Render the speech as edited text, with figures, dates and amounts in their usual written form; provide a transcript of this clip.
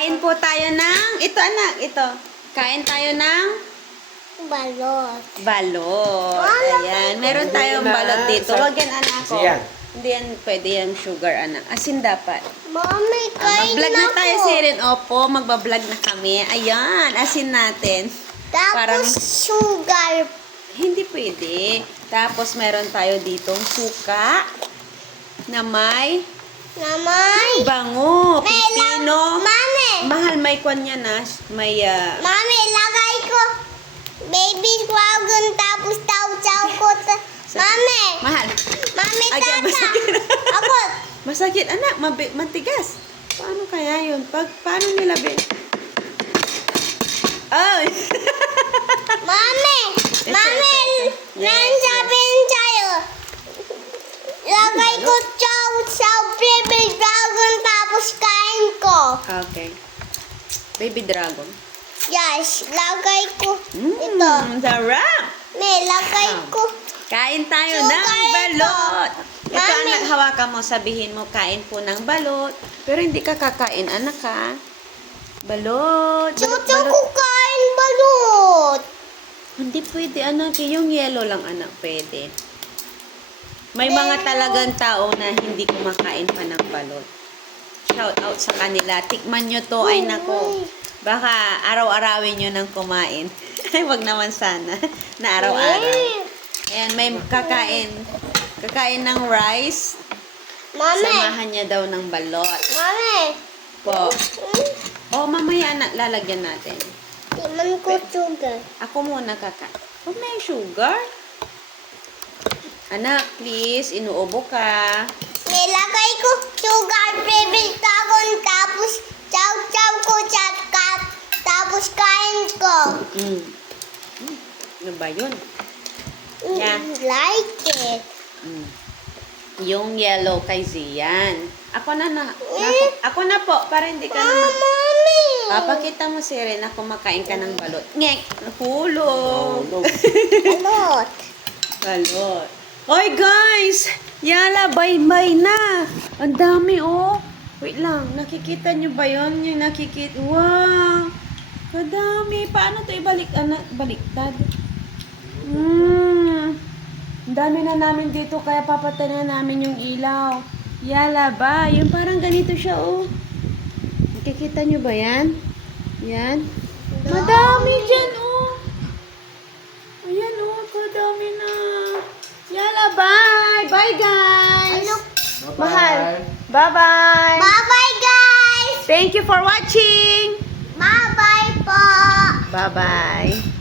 Kain po tayo ng, ito anak, ito. Kain tayo ng balot. balot. Ayan, meron tayong balot dito. Huwag yan anak ko. Hindi yan, pwede yan sugar anak. Asin dapat. Mami, kain Mag-vlog na na tayo po. Siren. Opo, magbablog na kami. Ayan, asin natin. Tapos Parang- sugar. Hindi pwede. Tapos meron tayo ditong suka na may bango, pipino. Mami, Mahal may kwan yan na. May mami, lagay ko. Baby dragon tapos taw-taw ko. Mami, mahal. mami, Ay, tata. masakit. Abot. Masakit anak, matigas. Paano kaya yun? Paano nila Ay! Mami, mami, Yes, nansabihin sa'yo. Lagay ko sa baby dragon tapos kain ko. Okay. Baby dragon. Yes, lagay ko. Ito. Sarap! May lagay ko. Kain tayo Sugar ng balot. Ito Mami. anak, hawakan mo, sabihin mo, kain po ng balot. Pero hindi ka kakain, anak ha. Balot. Chuchu ko kain balot. Hindi pwede, anak. Yung yellow lang, anak, pwede. May mga talagang tao na hindi kumakain pa ng balot. Shout out sa kanila. Tikman nyo to. Ay, nako. Baka araw-arawin nyo nang kumain. Ay, wag naman sana. Na araw-araw. Ayan, may kakain. Kakain ng rice. Mami, Samahan niya daw ng balot. mami. Po. O, mamaya na, lalagyan natin. Timan ko sugar. Ako muna kakain. Huwag may sugar. Anak, please, inuubo ka. Nilagay ko sugar baby dragon tapos chow-chow ko sa cup. Tapos kain ko. Ano ba yun? Yeah. Like it. Yung yellow kay Zian. Ako na ako na po, para hindi ka na Mami. Papakita mo si Ren na kumakain ka ng balot. Ngek! Nahulog! Balot. Balot. Hoy guys! Yala, bye-bye na! Ang dami oh! Wait lang, nakikita nyo ba yun? Yung nakikita. Wow! Kadami! Paano ito ibalik? Baliktad? Ang dami na namin dito kaya papatay na namin yung ilaw. Yala ba? Yung parang ganito siya oh. Nakikita nyo ba yan? Yan. Madami dyan oh. Ayan oh, kadami na. Yala, bye! Bye guys! Ano? Mahal. Bye-bye! Bye-bye, guys. Thank you for watching! Bye-bye po. Bye-bye!